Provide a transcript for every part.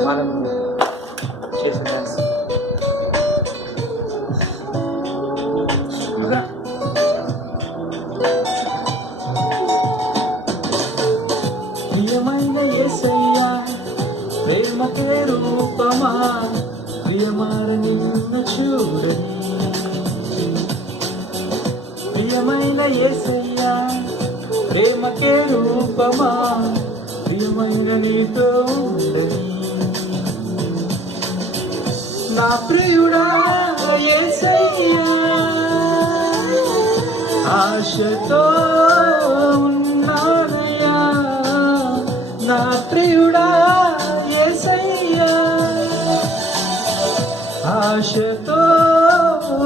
వాళ్ళ ముందు చేసిన డాన్స్ ప్రియమైన యేసయ్యా ప్రేమకే రూపమా ప్రియమార నిన్ను చూడని ప్రియమైన యేసయ్యా ప్రేమకే రూపమా ప్రియమైన నీతో ఉండని నా ప్రియుడా యేసయ్యా ఆశతో ఉన్నానయ్యా నా ప్రియుడా యేసయ్యా ఆశతో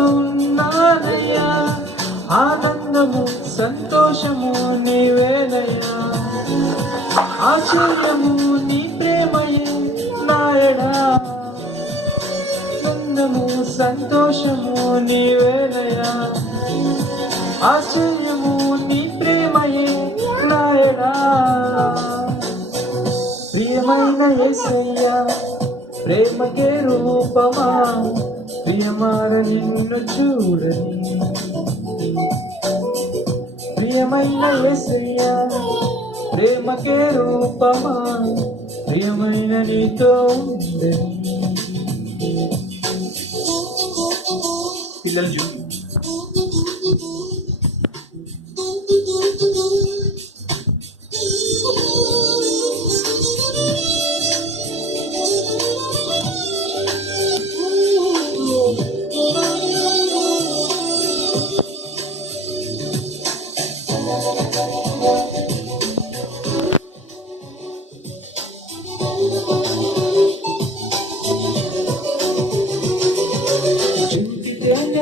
ఉన్నానయ్యా ఆనందము సంతోషము నీవేనయ్యా ఆశ్చర్యము నీ ప్రేమయే నాయడా ఆనందము సంతోషము నీవేనయ్యా ఆశ్చర్యము నీ ప్రేమయే నాయడా ప్రియమైన యేసయ్యా ప్రేమకే రూపమా ప్రియమార నిన్ను చూడని ప్రియమైన యేసయ్యా ప్రేమకే రూపమా ప్రియమైన నీతో ఉండని పిల్లలు చూ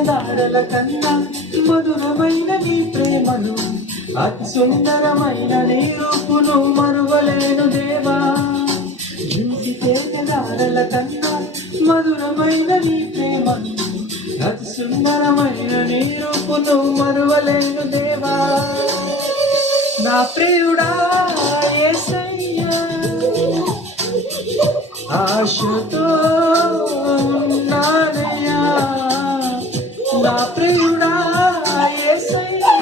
దారల కన్నా మధురమైన నీ ప్రేమను అతి సుందరమైన నీ రూపును మరువలేను దేవా ఇంటి దారల కన్నా మధురమైన నీ ప్రేమను అతి సుందరమైన నీ రూపును మరువలేను దేవా నా ప్రియుడా యేసయ్యా ఆశతో ఉన్నానయ్యా నా ప్రియుడా యేసయ్యా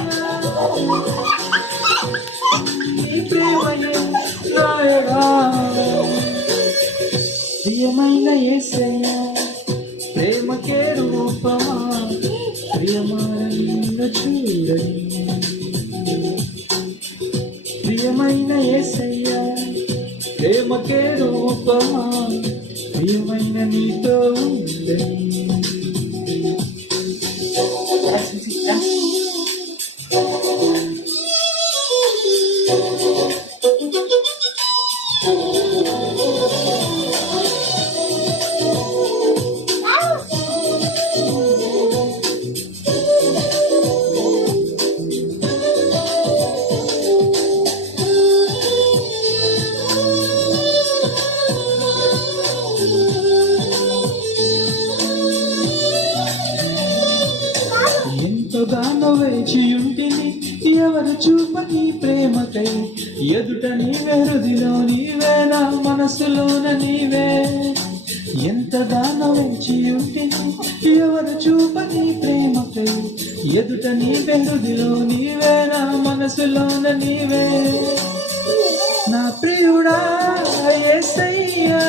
నీ ప్రేమయే నాయడా ప్రియమైన యేసయ్యా ప్రేమకే రూపమా ప్రియమార నిన్ను చూడని ప్రియమైన యేసయ్యా ప్రేమకే రూపమా ప్రియమైన నీతో ఉండని ఎంతగానో వేచియుంటిని ఎవరు చూపని ప్రేమకై ఎదుట నీవే హృదిలో నీవే నా మనసులోన నీవే ఎంతగానో వేచియుంటిని ఎవరు చూపని ప్రేమకై ఎదుట నీవే హృదిలో నీవే నా మనసులోన నీవే నా ప్రియుడా యేసయ్యా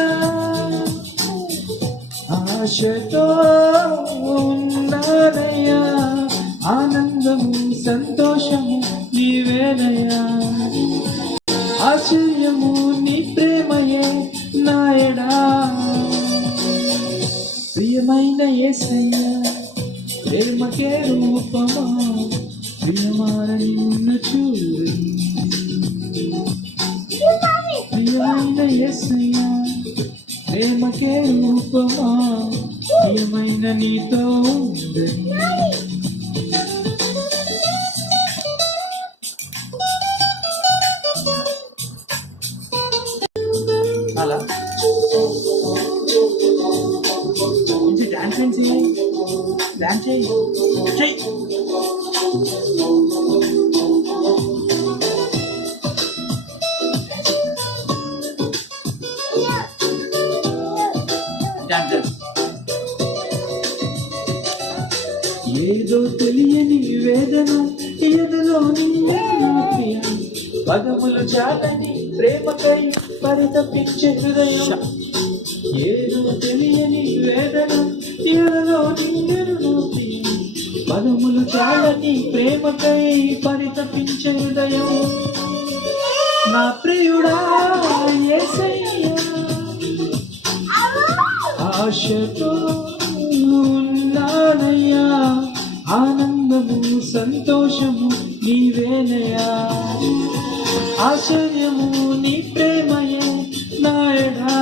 ఆశతో ఉన్నానయ్యా ఆనందము సంతోషము నీవేనయ్యా ఆశ్చర్యము నీ ప్రేమయే నాయడా ప్రియమైన యేసయ్యా ప్రేమకే రూపమా ప్రియమార నిన్ను చూడని ప్రియమైన యేసయ్యా ప్రేమకే రూపమా ప్రియమైన నీతో ఉండని అలా డాన్స్ చేయి డాన్స్ చేయి డాన్సర్స్. ఏదో తెలియని వేదన ఎదలో నిండిన ప్రియ, పదములు చాలని ప్రేమకై పరితపించే హృదయం. ఏదో తెలియని వేదన ఎదలో నిండిన ప్రియ, పదములు చాలని ప్రేమకై పరితపించే హృదయం. నా ప్రియుడా యేసయ్యా, ఆశతో ఉన్నానయ్యా, ఆనందము సంతోషము నీవేనయ్యా, ఆశ్చర్యము నీ ప్రేమయే నాయడా.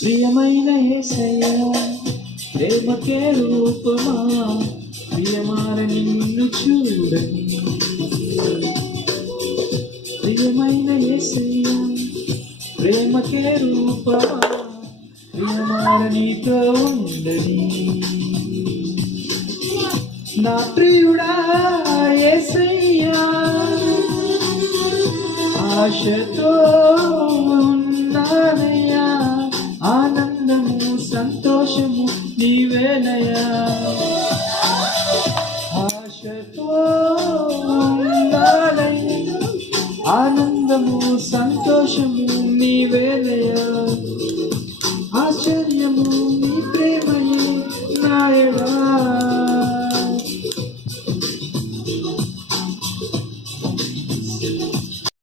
ప్రియమైన యేసయ్యా, ప్రేమకే రూపమా, ప్రియమార నిన్ను చూడని. ప్రియమైన యేసయ్యా, ప్రేమకే రూపమా, ప్రియమార నీతో ఉండని. నా ప్రియుడా యేసయ్యా, ఆశతో ఉన్నానయ్యా, ఆనందము సంతోషము నీవేనయ్యా.